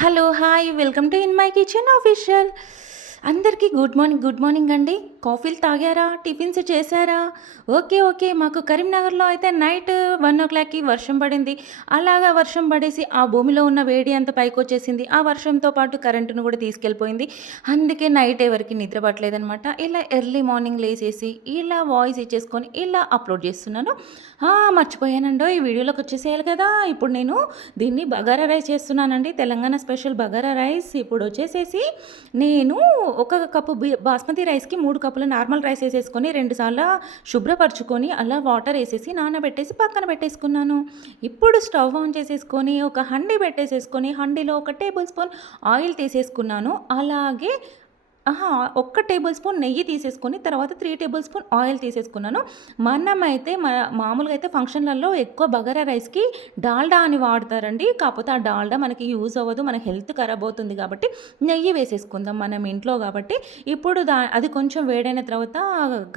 hello hi welcome to in my kitchen official అందరికీ good morning good morning అండి కాఫీలు తాగారా టిఫిన్స్ చేశారా ఓకే ఓకే మాకు కరీంనగర్లో అయితే నైట్ వన్ ఓ క్లాక్కి వర్షం పడింది అలాగా వర్షం పడేసి ఆ భూమిలో ఉన్న వేడి అంత పైకి వచ్చేసింది ఆ వర్షంతో పాటు కరెంటును కూడా తీసుకెళ్ళిపోయింది అందుకే నైట్ ఎవరికి నిద్ర పట్టలేదనమాట ఇలా ఎర్లీ మార్నింగ్ లేచేసి ఇలా వాయిస్ ఇచ్చేసుకొని ఇలా అప్లోడ్ చేస్తున్నాను మర్చిపోయానండి ఈ వీడియోలోకి వచ్చేసేయాలి కదా ఇప్పుడు నేను దీన్ని బగారా రైస్ చేస్తున్నానండి తెలంగాణ స్పెషల్ బగారా రైస్ ఇప్పుడు వచ్చేసేసి నేను ఒక కప్పు బాస్మతి రైస్కి మూడు కప్పులు నార్మల్ రైస్ వేసేసుకొని రెండుసార్లు శుభ్రపరచుకొని అలా వాటర్ వేసేసి నానబెట్టేసి పక్కన పెట్టేసుకున్నాను ఇప్పుడు స్టవ్ ఆన్ చేసేసుకొని ఒక హండీ పెట్టేసేసుకొని హండీలో ఒక టేబుల్ స్పూన్ ఆయిల్ తీసేసుకున్నాను అలాగే ఆహా ఒక్క టేబుల్ స్పూన్ నెయ్యి తీసేసుకొని తర్వాత త్రీ టేబుల్ స్పూన్ ఆయిల్ తీసేసుకున్నాను మనమైతే మన మామూలుగా అయితే ఫంక్షన్లలో ఎక్కువ బగారా రైస్కి డాల్డా అని వాడతారండి కాకపోతే ఆ డాల్డా మనకి యూజ్ అవ్వదు మన హెల్త్ ఖరాబ్ అవుతుంది కాబట్టి నెయ్యి వేసేసుకుందాం మనం ఇంట్లో కాబట్టి ఇప్పుడు దా అది కొంచెం వేడైన తర్వాత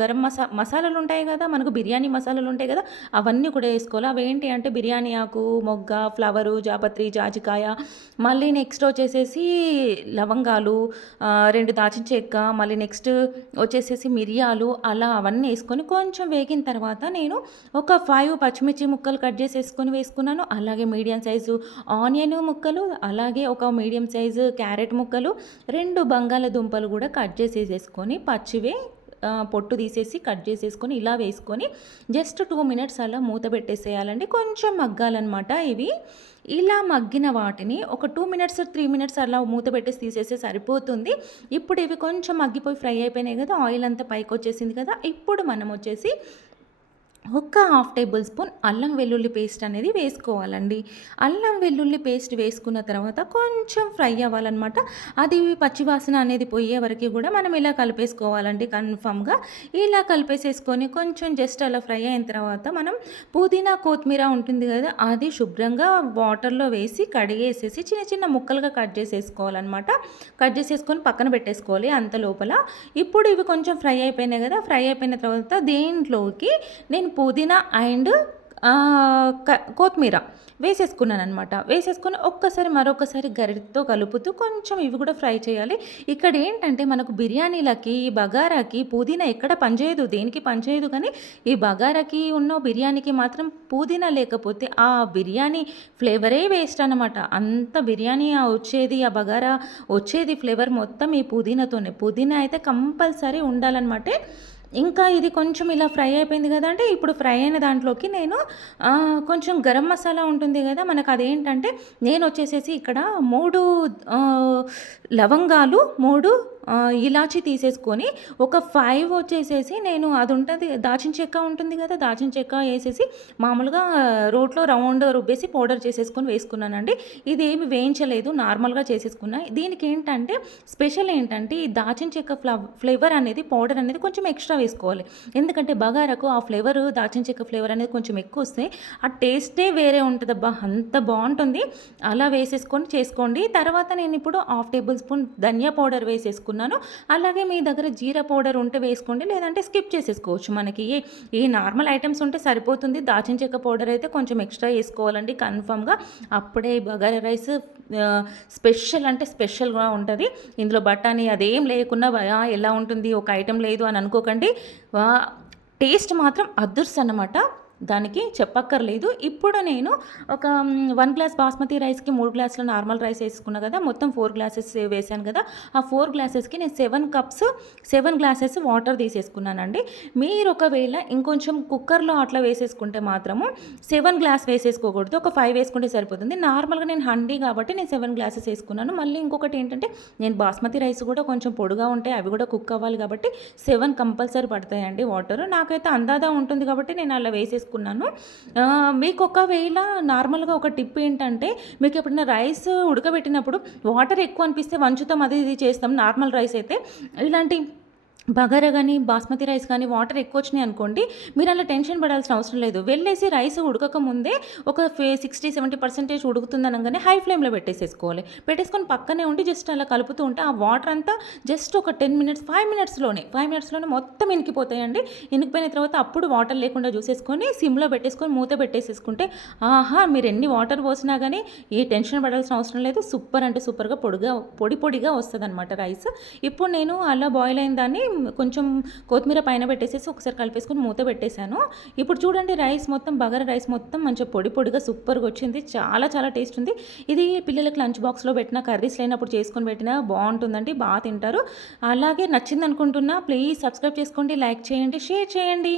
గరం మసా మసాలాలు ఉంటాయి కదా మనకు బిర్యానీ మసాలాలు ఉంటాయి కదా అవన్నీ కూడా వేసుకోవాలి అవి ఏంటి అంటే బిర్యానీ ఆకు మొగ్గ ఫ్లవరు జాపత్రి జాజికాయ మళ్ళీ నెక్స్ట్ వచ్చేసేసి లవంగాలు రెండు దాచ దాల్చిన చెక్క మళ్ళీ నెక్స్ట్ వచ్చేసేసి మిరియాలు అలా అవన్నీ వేసుకొని కొంచెం వేగిన తర్వాత నేను ఒక ఫైవ్ పచ్చిమిర్చి ముక్కలు కట్ చేసి వేసుకొని వేసుకున్నాను అలాగే మీడియం సైజు ఆనియన్ ముక్కలు అలాగే ఒక మీడియం సైజు క్యారెట్ ముక్కలు రెండు బంగాళదుంపలు కూడా కట్ చేసేసేసుకొని పచ్చివే పొట్టు తీసేసి కట్ చేసేసుకొని ఇలా వేసుకొని జస్ట్ టూ మినిట్స్ అలా మూత పెట్టేసేయాలండి కొంచెం మగ్గాలన్నమాట ఇవి ఇలా మగ్గిన వాటిని ఒక టూ మినిట్స్ త్రీ మినిట్స్ అలా మూత పెట్టేసి తీసేస్తే సరిపోతుంది ఇప్పుడు ఇవి కొంచెం మగ్గిపోయి ఫ్రై అయిపోయినాయి కదా ఆయిల్ అంతా పైకి వచ్చేసింది కదా ఇప్పుడు మనం వచ్చేసి ఒక్క హాఫ్ టేబుల్ స్పూన్ అల్లం వెల్లుల్లి పేస్ట్ అనేది వేసుకోవాలండి అల్లం వెల్లుల్లి పేస్ట్ వేసుకున్న తర్వాత కొంచెం ఫ్రై అవ్వాలన్నమాట అది పచ్చివాసన అనేది పోయే వరకు కూడా మనం ఇలా కలిపేసుకోవాలండి కన్ఫామ్గా ఇలా కలిపేసేసుకొని కొంచెం జస్ట్ అలా ఫ్రై అయిన తర్వాత మనం పుదీనా కొత్తిమీర ఉంటుంది కదా అది శుభ్రంగా వాటర్లో వేసి కడిగేసేసి చిన్న చిన్న ముక్కలుగా కట్ చేసేసుకోవాలన్నమాట కట్ చేసేసుకొని పక్కన పెట్టేసుకోవాలి అంత లోపల ఇప్పుడు ఇవి కొంచెం ఫ్రై అయిపోయినాయి కదా ఫ్రై అయిపోయిన తర్వాత దేంట్లోకి నేను పుదీనా అండ్ కొత్తిమీర వేసేసుకున్నాను అనమాట వేసేసుకుని ఒక్కసారి మరొకసారి గరిటతో కలుపుతూ కొంచెం ఇవి కూడా ఫ్రై చేయాలి ఇక్కడ ఏంటంటే మనకు బిర్యానీలకి బగారాకి పుదీనా ఎక్కడ పనిచేయదు దేనికి పనిచేయదు కానీ ఈ బగారాకి ఉన్న బిర్యానీకి మాత్రం పుదీనా లేకపోతే ఆ బిర్యానీ ఫ్లేవరే వేస్ట్ అనమాట అంత బిర్యానీ వచ్చేది ఆ బగారా వచ్చేది ఫ్లేవర్ మొత్తం ఈ పుదీనాతోనే పుదీనా అయితే కంపల్సరీ ఉండాలన్నమాట ఇంకా ఇది కొంచెం ఇలా ఫ్రై అయిపోయింది కదా అంటే ఇప్పుడు ఫ్రై అయిన దాంట్లోకి నేను కొంచెం గరం మసాలా ఉంటుంది కదా మనకు అదేంటంటే నేను వచ్చేసేసి ఇక్కడ మూడు లవంగాలు మూడు ఇలాచి తీసేసుకొని ఒక ఫైవ్ వచ్చేసేసి నేను అది ఉంటుంది దాచిన చెక్క ఉంటుంది కదా దాచిన చెక్క వేసేసి మామూలుగా రోట్లో రౌండ్ రుబ్బేసి పౌడర్ చేసేసుకొని వేసుకున్నానండి ఇది ఏమి వేయించలేదు నార్మల్గా చేసేసుకున్నా దీనికి ఏంటంటే స్పెషల్ ఏంటంటే ఈ దాచిన చెక్క ఫ్లేవర్ అనేది పౌడర్ అనేది కొంచెం ఎక్స్ట్రా వేసుకోవాలి ఎందుకంటే బగారకు ఆ ఫ్లేవర్ దాచిన చెక్క ఫ్లేవర్ అనేది కొంచెం ఎక్కువ వస్తే ఆ టేస్టే వేరే ఉంటుంది అబ్బా అంత బాగుంటుంది అలా వేసేసుకొని చేసుకోండి తర్వాత నేను ఇప్పుడు హాఫ్ టేబుల్ స్పూన్ ధనియా పౌడర్ వేసేసుకున్నాను వేసుకున్నాను అలాగే మీ దగ్గర జీరా పౌడర్ ఉంటే వేసుకోండి లేదంటే స్కిప్ చేసేసుకోవచ్చు మనకి ఏ ఏ నార్మల్ ఐటమ్స్ ఉంటే సరిపోతుంది దాచిన చెక్క పౌడర్ అయితే కొంచెం ఎక్స్ట్రా వేసుకోవాలండి కన్ఫామ్గా అప్పుడే బగారా రైస్ స్పెషల్ అంటే స్పెషల్గా ఉంటుంది ఇందులో బఠానీ అదేం లేకుండా ఎలా ఉంటుంది ఒక ఐటెం లేదు అని అనుకోకండి టేస్ట్ మాత్రం అదుర్స్ అన్నమాట దానికి చెప్పక్కర్లేదు ఇప్పుడు నేను ఒక వన్ గ్లాస్ బాస్మతి రైస్కి మూడు గ్లాసుల నార్మల్ రైస్ వేసుకున్నా కదా మొత్తం ఫోర్ గ్లాసెస్ వేసాను కదా ఆ ఫోర్ గ్లాసెస్కి నేను seven cups seven glasses water తీసేసుకున్నానండి మీరు ఒకవేళ ఇంకొంచెం కుక్కర్లో అట్లా వేసేసుకుంటే మాత్రము సెవెన్ గ్లాస్ వేసేసుకోకూడదు ఒక ఫైవ్ వేసుకుంటే సరిపోతుంది నార్మల్గా నేను హండీ కాబట్టి నేను సెవెన్ గ్లాసెస్ వేసుకున్నాను మళ్ళీ ఇంకొకటి ఏంటంటే నేను బాస్మతి రైస్ కూడా కొంచెం పొడుగా ఉంటాయి అవి కూడా కుక్ అవ్వాలి కాబట్టి సెవెన్ కంపల్సరీ పడతాయండి వాటర్ నాకైతే అందాదా ఉంటుంది కాబట్టి నేను అలా వేసేసుకున్నాను చేసుకున్నాను మీకు ఒకవేళ నార్మల్గా ఒక టిప్ ఏంటంటే మీకు ఎప్పుడైనా రైస్ ఉడకబెట్టినప్పుడు వాటర్ ఎక్కువ అనిపిస్తే వంచుతాం అది ఇది చేస్తాం నార్మల్ రైస్ అయితే ఇలాంటి బగర కానీ బాస్మతి రైస్ కానీ వాటర్ ఎక్కువ వచ్చినాయి అనుకోండి మీరు అలా టెన్షన్ పడాల్సిన అవసరం లేదు వెళ్ళేసి రైస్ ఉడకక ముందే ఒక ఫే సిక్స్టీ సెవెంటీ పర్సెంటేజ్ ఉడుకుతుందనగానే హై ఫ్లేమ్లో పెట్టేసేసుకోవాలి పెట్టేసుకొని పక్కనే ఉండి జస్ట్ అలా కలుపుతూ ఉంటే ఆ వాటర్ అంతా జస్ట్ ఒక టెన్ మినిట్స్ ఫైవ్ మినిట్స్లోనే ఫైవ్ మినిట్స్లోనే మొత్తం ఇనికిపోతాయండి ఇనికిపోయిన తర్వాత అప్పుడు వాటర్ లేకుండా చూసేసుకొని సిమ్లో పెట్టేసుకొని మూత పెట్టేసేసుకుంటే ఆహా మీరు ఎన్ని వాటర్ పోసినా కానీ ఏ టెన్షన్ పడాల్సిన అవసరం లేదు సూపర్ అంటే సూపర్గా పొడిగా పొడి పొడిగా వస్తుంది అనమాట రైస్ ఇప్పుడు నేను అలా బాయిల్ అయిన దాన్ని కొంచెం కొత్తిమీర పైన పెట్టేసేసి ఒకసారి కలిపేసుకొని మూత పెట్టేశాను ఇప్పుడు చూడండి రైస్ మొత్తం బగర రైస్ మొత్తం మంచిగా పొడి పొడిగా సూపర్గా వచ్చింది చాలా చాలా టేస్ట్ ఉంది ఇది పిల్లలకి లంచ్ బాక్స్లో పెట్టిన కర్రీస్ లేనప్పుడు చేసుకొని పెట్టినా బాగుంటుందండి బాగా తింటారు అలాగే నచ్చింది అనుకుంటున్నా ప్లీజ్ సబ్స్క్రైబ్ చేసుకోండి లైక్ చేయండి షేర్ చేయండి